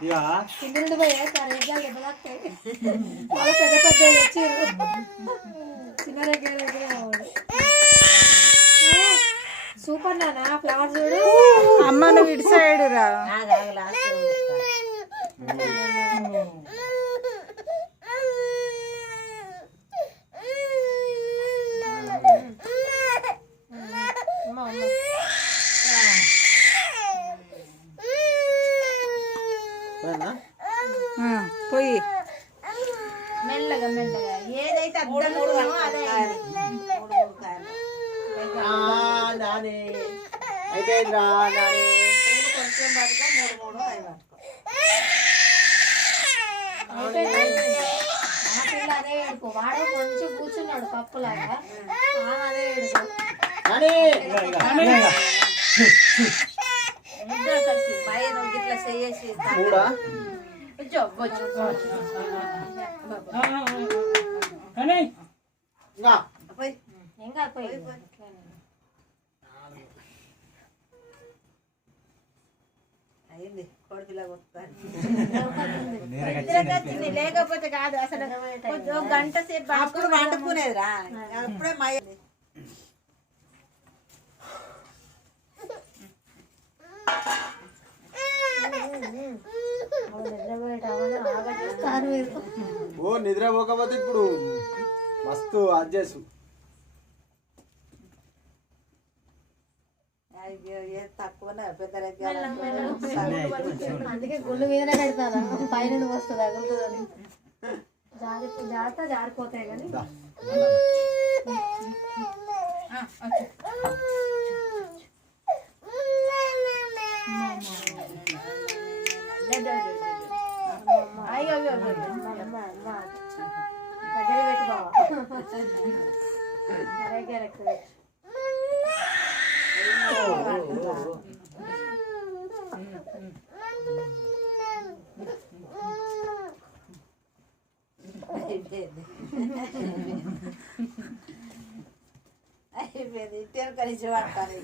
కింద పోయే రేగాలు దెబ్బలాస్తాయి వాళ్ళ పెద్ద పెద్ద వచ్చారు చిన్న రేగాల దగ్గర సూపర్ నానా ఫ్లవర్ చూడు అమ్మ నువ్వు ఇటు సైడ్ రా పోయి మెల్లగా మెల్లగా ఏదైతే కొంచెం పట్టుకో మూడు అవి పట్టుకో అదే ఏడుకో వాడు కొంచెం కూర్చున్నాడు పప్పులాగా అదే ఏడుకో ఇట్లా చేసి ఇంకా పోయి అయింది కొడుకులా లేకపోతే కాదు అసలు గంట సేపు అప్పుడు వండుకునేదిరా అప్పుడే మా ఓ నిద్ర పోకపోతే ఇప్పుడు మస్తు అడ్జెస్ అందుకే గుళ్ళు మీదనే పెడతారా పైన వస్తుంది తగులుతుందని జాగ్రత్త జారిపోతాయి కానీ దగ్గర పెట్టి బావా అయిపోయింది ఇద్దరు కలిసి పడతాను